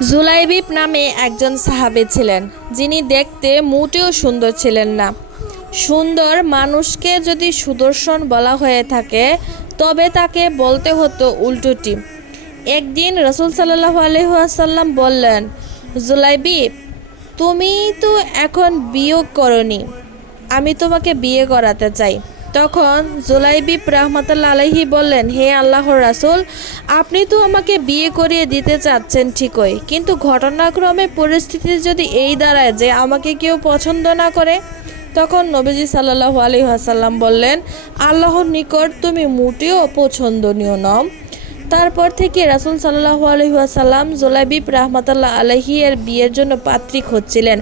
জুলাইবিব নামে একজন সাহাবী ছিলেন, যিনি দেখতে মোটেও সুন্দর ছিলেন না। সুন্দর মানুষকে যদি সুদর্শন বলা হয়ে থাকে, তবে তাকে বলতে হতো উল্টোটি। একদিন রসুল সাল্লাহ আলহাসাল্লাম বললেন, জুলাইবিব, তুমি তো এখন বিয়ে করনি। আমি তোমাকে বিয়ে করাতে চাই। তখন জুলাইবিব রহমতুল্লা আলহি বললেন, হে আল্লাহর রাসুল, আপনি তো আমাকে বিয়ে করিয়ে দিতে চাচ্ছেন ঠিকই, কিন্তু ঘটনাক্রমে পরিস্থিতি যদি এই দাঁড়ায় যে আমাকে কেউ পছন্দ না করে? তখন নবীজি সাল্লাহ আলি আসাল্লাম বললেন, আল্লাহর নিকট তুমি মোটেও পছন্দনীয় নও। তারপর থেকে রাসুল সাল্লাহ আলহিহাসাল্লাম জোলাইবিব রহমতুল্লাহ আলহি এর বিয়ের জন্য পাত্রী খুঁজছিলেন।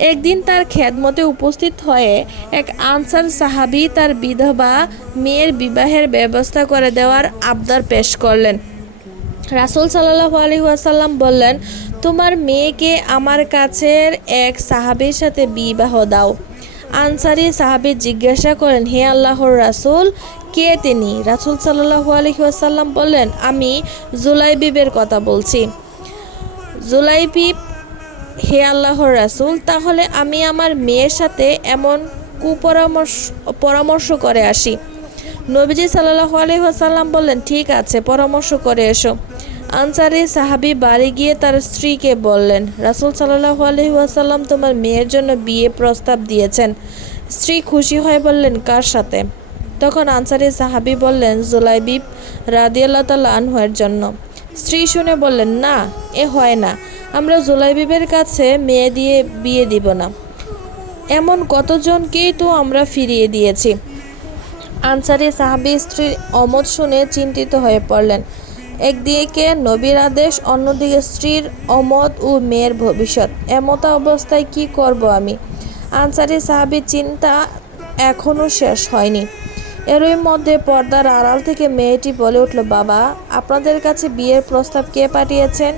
একদিন তার খেদমতে উপস্থিত হয়ে এক আনসার সাহাবি তার বিধবা মেয়ের বিবাহের ব্যবস্থা করে দেওয়ার আবদার পেশ করলেন। রাসুল সাল্লাহ আলহিহাসাল্লাম বললেন, তোমার মেয়েকে আমার কাছের এক সাহাবির সাথে বিবাহ দাও। আনসারি সাহাবি জিজ্ঞাসা করেন, হে আল্লাহর রাসুল, কে তিনি? রাসুল সাল্লাহ আলহিহাসাল্লাম বললেন, আমি জুলাইবিবের কথা বলছি। জুলাইবিব হে আল্লাহর রাসুল, তাহলে আমি আমার মেয়ের সাথে এমন কুপরামর্শ, পরামর্শ করে আসি। নবীজি সাল্লাহ আলহিহাসাল্লাম বললেন, ঠিক আছে, পরামর্শ করে এসো। আনসারি সাহাবি বাড়ি গিয়ে তার স্ত্রীকে বললেন, রাসুল সাল্লাহ আলহিহাসাল্লাম তোমার মেয়ের জন্য বিয়ে প্রস্তাব দিয়েছেন। স্ত্রী খুশি হয়ে বললেন, কার সাথে? তখন আনসারি সাহাবি বললেন জুলাইবিব রাদিয়াল্লাহ তাল্লা আনহুয়ের জন্য। স্ত্রী শুনে বললেন, না, এ হয় না। আমরা জুলাইবিবের কাছে মেয়ে দিয়ে বিয়ে দিব না। এমন কতজনকেই তো আমরা ফিরিয়ে দিয়েছি। আনসারি সাহাবি স্ত্রীর অমত শুনে চিন্তিত হয়ে পড়লেন। একদিকে নবীর আদেশ, অন্যদিকে স্ত্রীর অমত ও মেয়ের ভবিষ্যৎ। এমতা অবস্থায় কি করব আমি? আনসারি সাহাবির চিন্তা এখনও শেষ হয়নি। এরই মধ্যে পর্দার আড়াল থেকে মেয়েটি বলে উঠল, বাবা, আপনাদের কাছে বিয়ের প্রস্তাব কে পাঠিয়েছেন?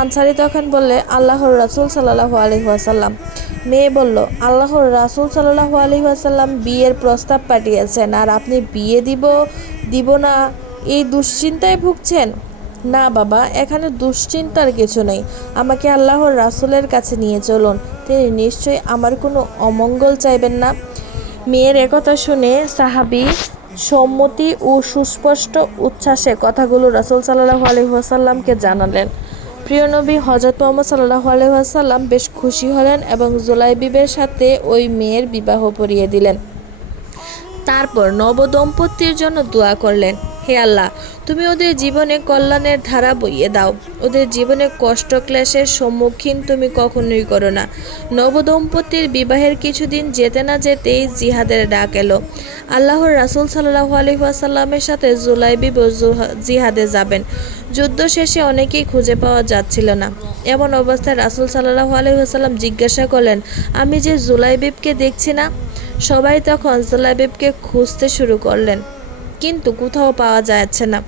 আনসারি তখন বললে, আল্লাহর রাসুল সাল্লাহ আলহিহাসাল্লাম মেয়ে বলল, আল্লাহর রাসুল সাল্লাহ আলহিহাসাল্লাম বিয়ের প্রস্তাব পাঠিয়েছেন, আর আপনি বিয়ে দিব দিব না, এই দুশ্চিন্তায় ভুগছেন? না বাবা, এখানে দুশ্চিন্তার কিছু নেই, আমাকে আল্লাহর রাসুলের কাছে নিয়ে চলুন, তিনি নিশ্চয়ই আমার কোনো অমঙ্গল চাইবেন না। মেয়ের একথা শুনে সাহাবি সম্মতি ও সুস্পষ্ট উচ্ছ্বাসে কথাগুলো রাসুল সাল্লাহ আলহিহাসাল্লামকে জানালেন। প্রিয় নবী হজরত মোহাম্মদ সাল্লাহ আলহিহাসাল্লাম বেশ খুশি হলেন এবং জোলাইবিবের সাথে ওই মেয়ের বিবাহ পড়িয়ে দিলেন। তারপর নবদম্পতির জন্য দোয়া করলেন, হে আল্লাহ, তুমি ওদের জীবনে কল্যাণের ধারা বইয়ে দাও। ওদের জীবনে কষ্ট ক্লেশের সম্মুখীন তুমি কখনোই করো না। নবদম্পতির বিবাহের কিছুদিন যেতে না যেতেই জিহাদের ডাক এলো। আল্লাহর রাসুল সাল্লাহ আলহিহাসাল্লামের সাথে জুলাইবিব জিহাদে যাবেন। যুদ্ধ শেষে অনেকেই খুঁজে পাওয়া যাচ্ছিল না। এমন অবস্থায় রাসুল সাল্লাহ আলহিহাসাল্লাম জিজ্ঞাসা করলেন, আমি যে জুলাইবিবকে দেখছি না? সবাই তখন জুলাইবিবকে খুঁজতে শুরু করলেন, কিন্তু কোথাও পাওয়া যাচ্ছে না।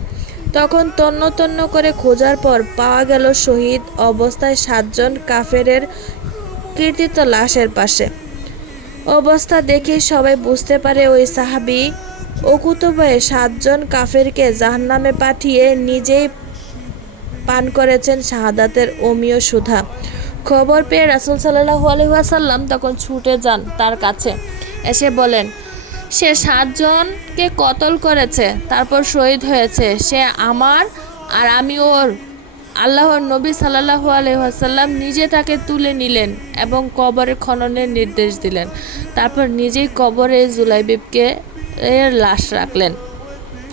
তখন তন্ন তন্ন করে খোঁজার পর পাওয়া গেল শহীদ অবস্থায় সাতজন কাফেরের কীর্তিত লাশের পাশে। অবস্থা দেখে সবাই বুঝতে পারে ওই সাহাবি অকুতভয়ে সাতজন কাফেরকে জাহান্নামে পাঠিয়ে নিজেই পান করেছেন শাহাদাতের অমীয় সুধা। খবর পেয়ে রাসুল সাল্লাহ আলহাসাল্লাম তখন ছুটে যান তার কাছে। এসে বলেন, সে সাতজনকে কতল করেছে, তারপর শহীদ হয়েছে। সে আমার আর আমি ওর। আল্লাহর নবী সাল্লাহ আলহাসাল্লাম নিজে তাকে তুলে নিলেন এবং কবরে খননের নির্দেশ দিলেন। তারপর নিজেই কবরে জুলাইবিবকে এর লাশ রাখলেন।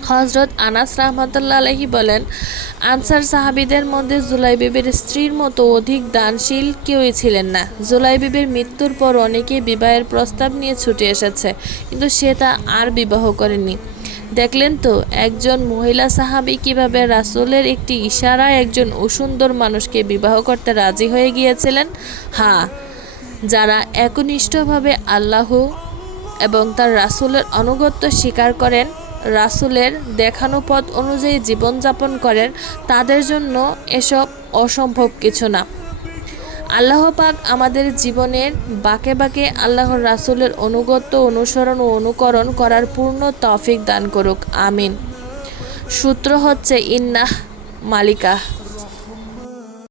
হজরত আনাস রহমতুল্লা আলহি বলেন, আনসার সাহাবিদের মধ্যে জুলাইবিবের স্ত্রীর মতো অধিক দানশীল কেউই ছিলেন না। জুলাইবিবের মৃত্যুর পর অনেকেই বিবাহের প্রস্তাব নিয়ে ছুটে এসেছে, কিন্তু সে তা আর বিবাহ করেনি। দেখলেন তো, একজন মহিলা সাহাবি কীভাবে রাসুলের একটি ইশারায় একজন অসুন্দর মানুষকে বিবাহ করতে রাজি হয়ে গিয়েছিলেন? হ্যাঁ যারা একনিষ্ঠভাবে আল্লাহ এবং তার রাসুলের অনুগত্য স্বীকার করেন রাসুলের দেখানো পথ অনুযায়ী জীবনযাপন করেন, তাদের জন্য এসব অসম্ভব কিছু না। আল্লাহ পাক আমাদের জীবনের বাকে বাকে আল্লাহর রাসুলের অনুগত্য, অনুসরণ ও অনুকরণ করার পূর্ণ তফিক দান করুক, আমিন। সূত্র হচ্ছে, ইন্নাহ মালিকা